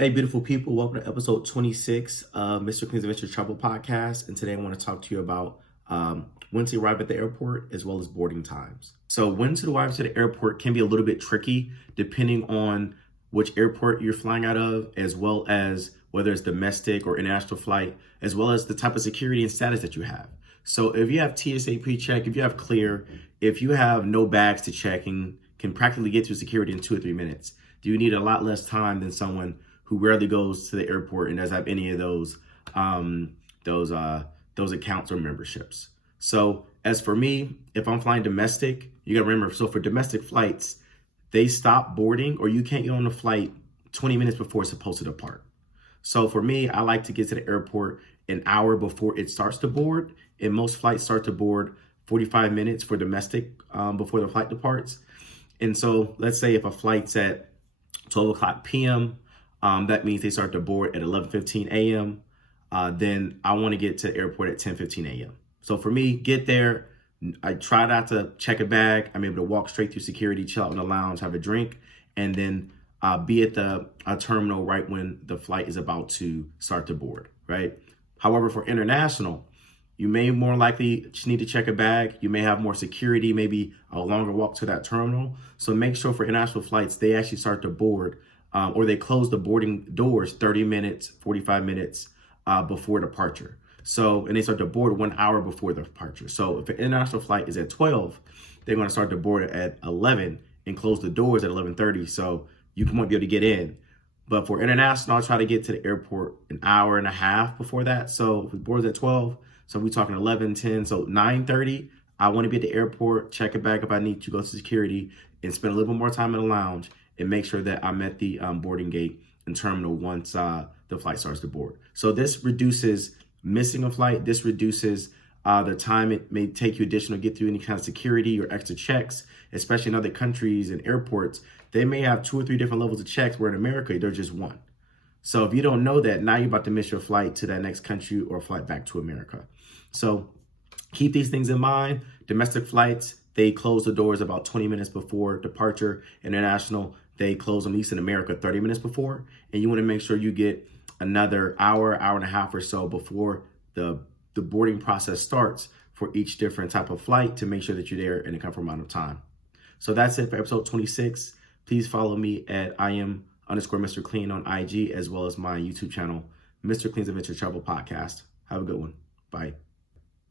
Hey, beautiful people. Welcome to episode 26 of Mr. Clean's Adventure Travel Podcast. And today I want to talk to you about when to arrive at the airport as well as boarding times. So, when to arrive to the airport can be a little bit tricky depending on which airport you're flying out of, as well as whether it's domestic or international flight, as well as the type of security and status that you have. So, if you have TSA pre check, if you have clear, if you have no bags to check and can practically get through security in 2 or 3 minutes, do you need a lot less time than someone who rarely goes to the airport and doesn't have any of those accounts or memberships. So as for me, if I'm flying domestic, you gotta remember, so for domestic flights, they stop boarding or you can't get on the flight 20 minutes before it's supposed to depart. So for me, I like to get to the airport an hour before it starts to board, and most flights start to board 45 minutes for domestic before the flight departs. And so let's say if a flight's at 12 o'clock p.m., that means they start to board at 11:15 a.m. Then I want to get to the airport at 10:15 a.m. So for me, get there. I try not to check a bag. I'm able to walk straight through security, chill out in the lounge, have a drink, and then be at the terminal right when the flight is about to start to board, right? However, for international, you may more likely just need to check a bag. You may have more security, maybe a longer walk to that terminal. So make sure for international flights, they actually start to board or they close the boarding doors 30 minutes, 45 minutes before departure. So, and they start to board 1 hour before the departure. So if an international flight is at 12, they're going to start to board at 11 and close the doors at 11:30. So you won't be able to get in. But for international, I'll try to get to the airport an hour and a half before that. So if it boards at 12, so we're talking 11, 10, so 9:30, I want to be at the airport, check a bag if I need to, go to security, and spend a little bit more time in the lounge and make sure that I'm at the boarding gate and terminal once the flight starts to board. So this reduces missing a flight. This reduces the time it may take you additional to get through any kind of security or extra checks, especially in other countries and airports. They may have 2 or 3 different levels of checks, where in America, they're just one. So if you don't know that, now you're about to miss your flight to that next country or flight back to America. So keep these things in mind. Domestic flights, they close the doors about 20 minutes before departure. International, they close them, at least in America, 30 minutes before. And you want to make sure you get another hour and a half or so before the boarding process starts for each different type of flight to make sure that you're there in a comfortable amount of time. So that's it for episode 26. Please follow me at @Mr. Clean on IG, as well as my YouTube channel, Mr. Clean's Adventure Travel Podcast. Have a good one. Bye.